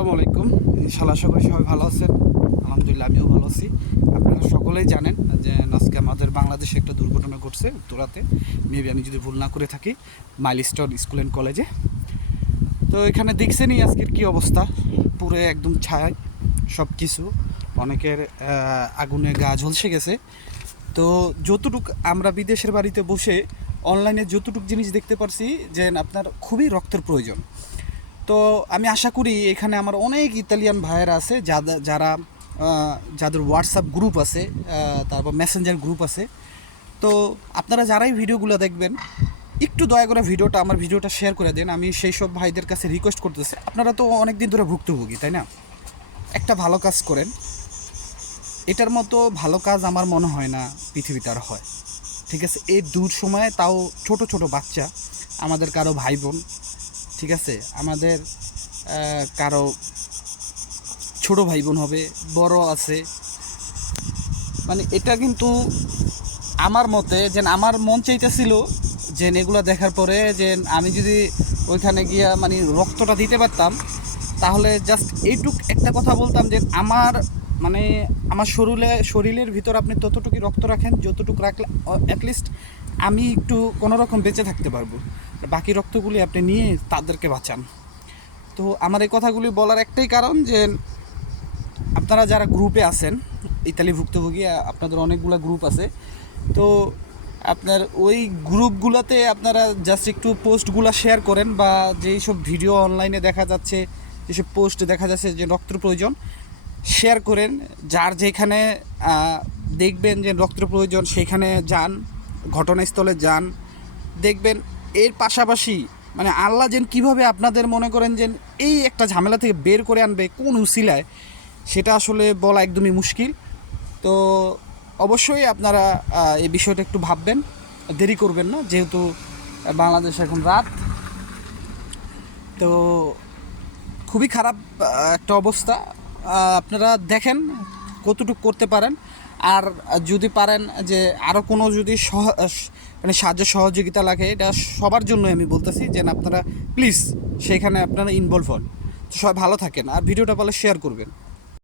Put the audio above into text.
আসসালামু আলাইকুম। ইনশাআল্লাহ আশা করি সবাই ভালো আছেন। আলহামদুলিল্লাহ আমিও ভালো আছি। আপনারা সকলেই জানেন যে আজকে আমাদের বাংলাদেশে একটা দুর্ঘটনা ঘটছে উত্তরাতে। মেবি আমি যদি ভুল না করে থাকি, মাইলস্টোন স্কুল অ্যান্ড কলেজে। তো এখানে দেখছেনই আজকের কী অবস্থা, পুরো একদম ছায় সব কিছু। অনেকের আগুনে গা ঝলসে গেছে। তো যতটুক আমরা বিদেশের বাড়িতে বসে অনলাইনে যতটুক জিনিস দেখতে পারছি যে আপনার খুবই রক্তের প্রয়োজন। তো আমি আশা করি এখানে আমার অনেক ইতালিয়ান ভাইয়েরা আছে যাদের হোয়াটসঅ্যাপ গ্রুপ আছে, তারপর মেসেঞ্জার গ্রুপ আছে। তো আপনারা যারাই ভিডিওগুলো দেখবেন একটু দয়া করে আমার ভিডিওটা শেয়ার করে দেন। আমি সেই সব ভাইদের কাছে রিকোয়েস্ট করতেছি, আপনারা তো অনেক দিন ধরে ভুক্তভোগী, তাই না? একটা ভালো কাজ করেন। এটার মতো ভালো কাজ আমার মনে হয় না পৃথিবীতে আর হয়। ঠিক আছে, এই দূর সময়ে তাও ছোট ছোট বাচ্চা, আমাদের কারো ভাই বোন, ঠিক আছে, আমাদের কারো ছোট ভাই বোন হবে, বড় আছে। মানে এটা কিন্তু আমার মতে যে আমার মন চাইতেছিল যে এগুলো দেখার পরে যে আমি যদি ওইখানে গিয়া মানে রক্তটা দিতে পারতাম, তাহলে জাস্ট এইটুক একটা কথা বলতাম যে মানে আমার শরীরের ভিতর আপনি ততটুকুই রক্ত রাখেন যতটুকু রাখলে অ্যাটলিস্ট আমি একটু কোনো রকম বেঁচে থাকতে পারবো। বাকি রক্তগুলি আপনি নিয়ে তাদেরকে বাঁচান। তো আমার এই কথাগুলি বলার একটাই কারণ যে আপনারা যারা গ্রুপে আছেন, ইতালি ভুক্তভোগী, আপনাদের অনেকগুলো গ্রুপ আছে। তো আপনার ওই গ্রুপগুলোতে আপনারা জাস্ট একটু পোস্টগুলো শেয়ার করেন, বা যেই সব ভিডিও অনলাইনে দেখা যাচ্ছে, যেসব পোস্ট দেখা যাচ্ছে যে রক্তের প্রয়োজন, শেয়ার করেন। যার যেখানে দেখবেন যে রক্তের প্রয়োজন সেখানে যান, ঘটনাস্থলে যান, দেখবেন। এর পাশাপাশি মানে আল্লাহ যেন কীভাবে আপনাদের মনে করেন যে এই একটা ঝামেলা থেকে বের করে আনবে কোন উসিলায়, সেটা আসলে বলা একদমই মুশকিল। তো অবশ্যই আপনারা এই বিষয়টা একটু ভাববেন, দেরি করবেন না, যেহেতু বাংলাদেশ এখন রাত। তো খুবই খারাপ একটা অবস্থা। আপনারা দেখেন কতটুকু করতে পারেন। আর যদি পারেন যে আরও কোনো যদি মানে সাহায্য সহযোগিতা লাগে, এটা সবার জন্য আমি বলতেছি যে আপনারা প্লিজ সেখানে আপনারা ইনভলভ হন। তো সবাই ভালো থাকেন, আর ভিডিওটা পারলে শেয়ার করবেন।